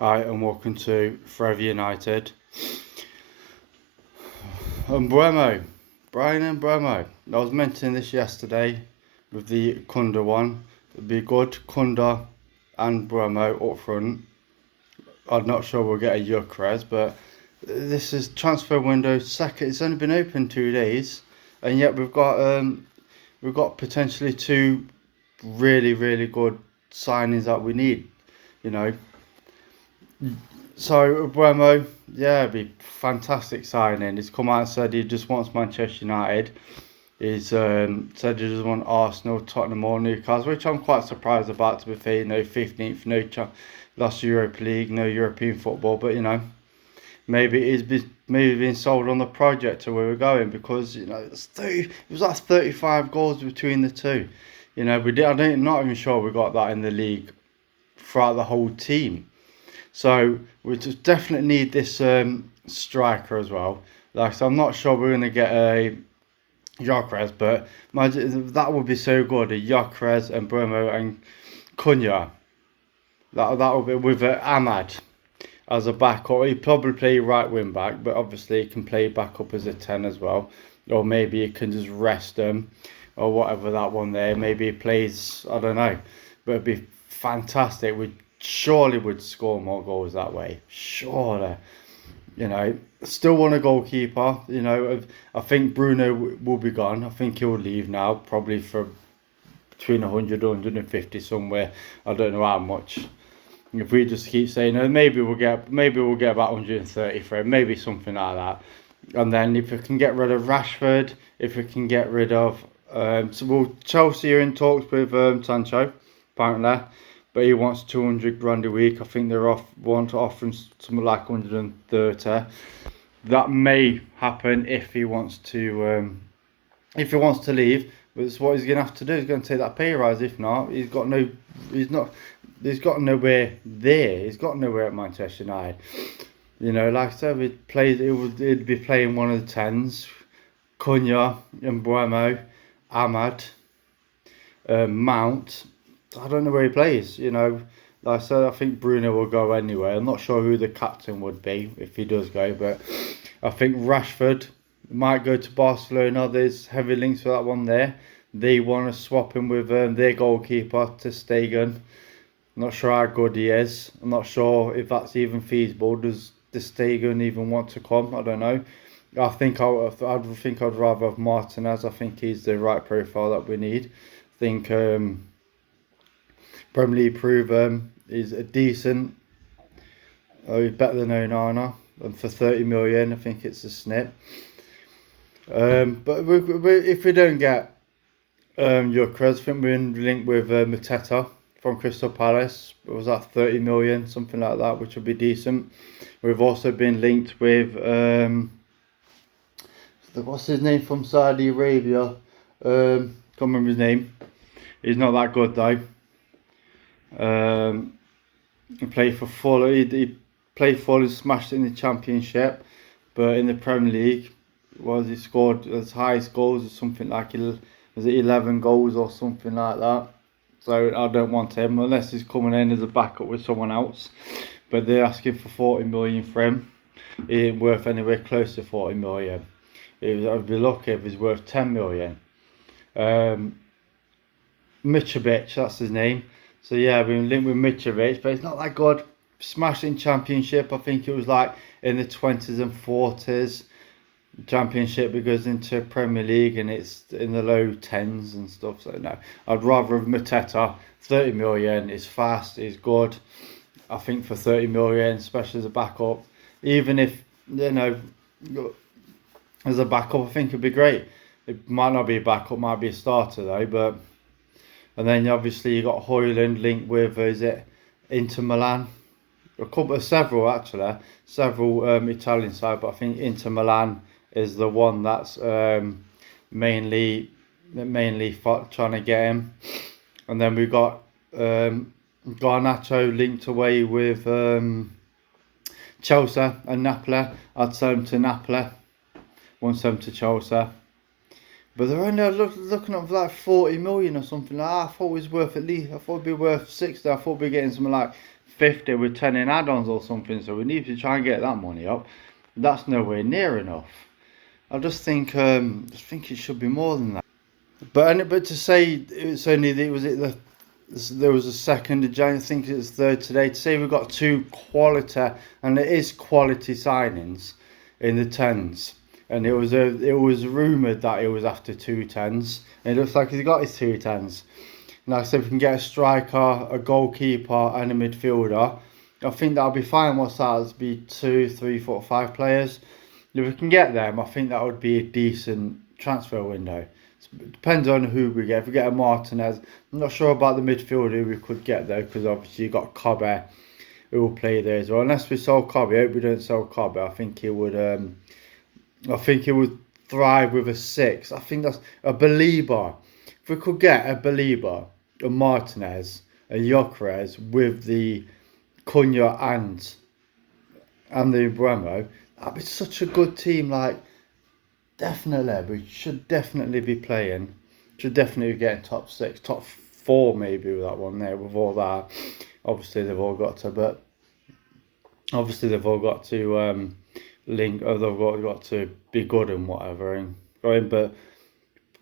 Hi, and welcome to Forever United. Mbeumo, Bryan Mbeumo. I was mentioning this yesterday with the Kunda one. It'd be good, Kunda and Mbeumo up front. I'm not sure we'll get a Gyökeres, but this is transfer window second. It's only been open 2 days, and yet we've got potentially two really good signings that we need. You know, So Bremo, yeah, it'd be fantastic signing. He's come out and said he just wants Manchester United. He's said he doesn't want Arsenal, Tottenham or Newcastle, which I'm quite surprised about. To be fair, 15th, last Europa League, no European football. But maybe maybe being sold on the project to where we're going, because it was like 35 goals between the two. I'm not even sure we got that in the league throughout the whole team. So we just definitely need this striker as well. So I'm not sure we're going to get a Gyökeres, but imagine, that would be so good. A Gyökeres and Mbeumo and Cunha. That would be with Ahmad as a backup. He'd probably play right wing back, but obviously he can play back up as a 10 as well. Or maybe he can just rest him or whatever, that one there. Maybe he plays, I don't know. But it'd be fantastic. We surely would score more goals that way. Surely. Still want a goalkeeper. I think Bruno will be gone. I think he'll leave now, probably for between 100 and 150 somewhere. I don't know how much. If we just keep saying, maybe we'll get about 130 for him, maybe something like that. And then if we can get rid of Rashford, if we can get rid of Chelsea are in talks with Sancho, apparently, but he wants 200 grand a week. I think want to offer him something like 130. That may happen if he wants to leave. But it's what he's gonna have to do. He's gonna take that pay rise. If not, he's got nowhere there. He's got nowhere at Manchester United. Like I said, he'd be playing one of the 10s. Cunha, Mbeumo, Ahmad, Mount. I don't know where he plays. Like I said, I think Bruno will go anyway. I'm not sure who the captain would be if he does go, but I think Rashford might go to Barcelona. There's heavy links for that one there. They want to swap him with their goalkeeper, ter Stegen. Not sure how good he is. I'm not sure if that's even feasible. Does ter Stegen even want to come? I don't know. I think I'd rather have Martinez. I think he's the right profile that we need. I think Premier League prove is a decent. He's better than Onana, and for 30 million, I think it's a snip. But if we don't get Gyökeres, I think we're in link with Mateta from Crystal Palace. It was at 30 million, something like that, which would be decent. We've also been linked with what's his name from Saudi Arabia? Can't remember his name. He's not that good though. He played for Fulham. He played Fulham, smashed it in the Championship, but in the Premier League, he scored as highest goals or something like 11 goals or something like that. So I don't want him unless he's coming in as a backup with someone else. But they're asking for 40 million for him. He ain't worth anywhere close to 40 million. I'd be lucky if he's worth 10 million. Mitrovic, that's his name. So yeah, we've been linked with Mitrovic, but it's not that good. Smashing Championship, I think it was like in the 20s and 40s. Championship, it goes into Premier League and it's in the low 10s and stuff. So no, I'd rather have Mateta. 30 million is fast, is good. I think for 30 million, especially as a backup, even if as a backup, I think it'd be great. It might not be a backup, might be a starter though. But and then obviously you got Højlund linked with is it Inter Milan? Several Italian side, but I think Inter Milan is the one that's mainly trying to get him. And then we got Garnacho linked away with Chelsea and Napoli. I'd sell him to Napoli. Want them to Chelsea. But they're only looking up for like 40 million or something like that. I thought it was worth at least. I thought it'd be worth 60. I thought we'd be getting something like 50 with 10 in add-ons or something, so we need to try and get that money up. That's nowhere near enough. I just think it should be more than that. But to say it's only there was a 2nd of January, I think it's 3rd today. To say we've got 2 quality, and it is quality signings in the 10s, and it was rumoured that it was after 2 10s, and it looks like he's got his 2 10s. Like I said, if we can get a striker, a goalkeeper, and a midfielder, I think that'll be fine. What's that? It'll be 2, 3, 4, 5 players. If we can get them, I think that would be a decent transfer window. It depends on who we get. If we get a Martinez, I'm not sure about the midfielder we could get though, because obviously you got Cobbe who will play there as well. Unless we sell Cobbe, I hope we don't sell Cobbe. I think he would. I think he would thrive with a 6. I think that's a Belieber. If we could get a Belieber, a Martinez, a Gyökeres with the Cunha and the Mbeumo, that'd be such a good team. Like, definitely, we should definitely be playing. Should definitely be getting top 6, top 4 maybe with that one there. With all that, obviously they've all got to, link. Or they've got to be good and whatever. And going, but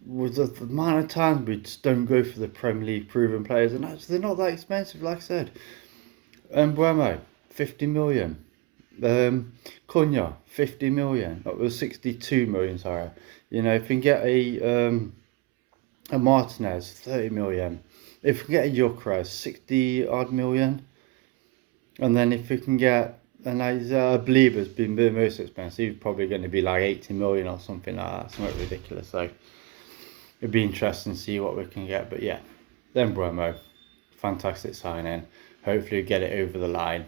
with the amount of times we just don't go for the Premier League proven players, and actually they're not that expensive. Like I said, Mbeumo, 50 million. Cunha, 50 million. That was 62 million, sorry. You know, if we can get a Martinez, 30 million. If we get a Gyökeres, 60 odd million. And then if we can get, and I believe it's been the most expensive, he's probably going to be like 80 million or something like that. Something ridiculous. So it'd be interesting to see what we can get. But yeah, then Mbeumo, fantastic signing. Hopefully get it over the line.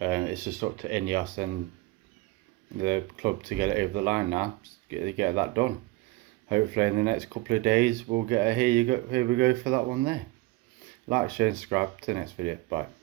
It's just up to Ineos and the club to get it over the line now. Get that done. Hopefully in the next couple of days we'll get a here we go for that one there. Like, share and subscribe to the next video. Bye.